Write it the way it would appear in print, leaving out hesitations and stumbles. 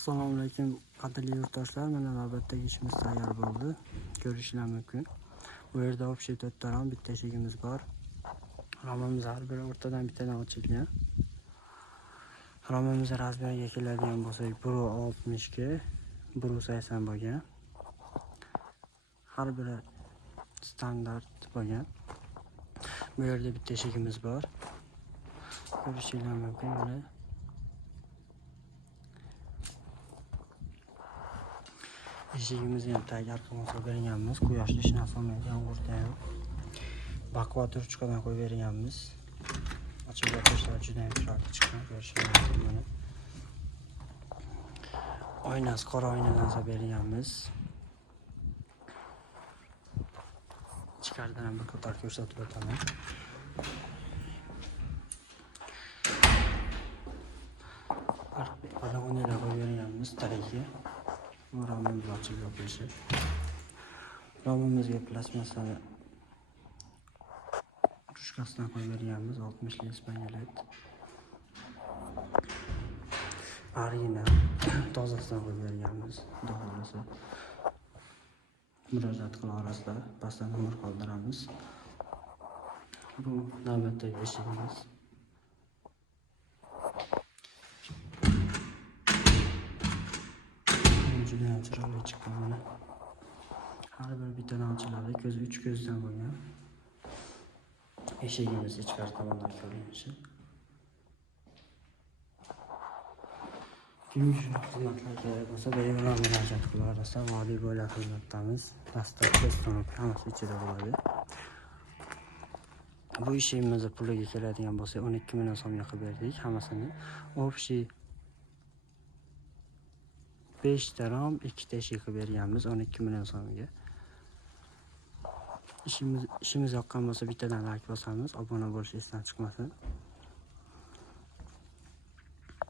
Assalomu alaykum qadrli yurtdoshlar, mana navbatdagi ishimiz tayyor bo'ldi. Ko'rishinglar mumkin. Bu yerda общий 4 ta rom, bitta eshigimiz bor. Romimiz har biri o'rtadan bittadan ochilgan. Romimiz razmeriga keladigan bo'lsak, 1.60 ga 1.80 bo'lgan. Har biri standart bo'lgan. Bu yerda bitta eshigimiz bor. Ko'rishinglar mumkin mana. Eshigimizni ham tag arqaga qo'yib berganmiz. Quyoshda hech narsa olmaydi, yomg'irda ham. Bakvat ruchkadan qo'yib berganmiz. Ochib yopishlar juda ham chiroyli chiqqan, ko'rishinglar mumkin mana. Oynasi qora oynadan solib berganmiz. Ichkaridan ham bir qator ko'rsatib o'taman. Balonilar qo'yib berganmiz taragiga. Bu romimiz ochib yopilishi. Romimizga plastmasani ruchkasidan qo'yib berganmiz, 60 li spangalet. Argina tozasidan qo'yib berganmiz, xudo xohlasa. Murojaat qila orasida pastdan nomer qoldiramiz. Bu navbatdagi eshigimiz. Juda ham chiroyli chiqqan mana. Har bir bittadan ochiladi, ko'z 3 ko'zdan bo'lgan. Eshigimiz ichkari tomondan ko'rinishi. Kimga shunaqa xizmatlar kerak bo'lsa, bemalol murojaat qila olasiz. Vodiy bo'ylab xizmatdamiz. Dastlab testini hammasi ichida bo'ladi. Bu ishimizni puliga keladigan bo'lsa, 12 million so'mga qilib berdik hammasini. Общий 5 ta rom, 2 ta eshik qilib berganmiz 12 million so'mga. Ishimiz yoqqan bo'lsa bittadan like bosamiz, obuna bo'lish esdan chiqmasin.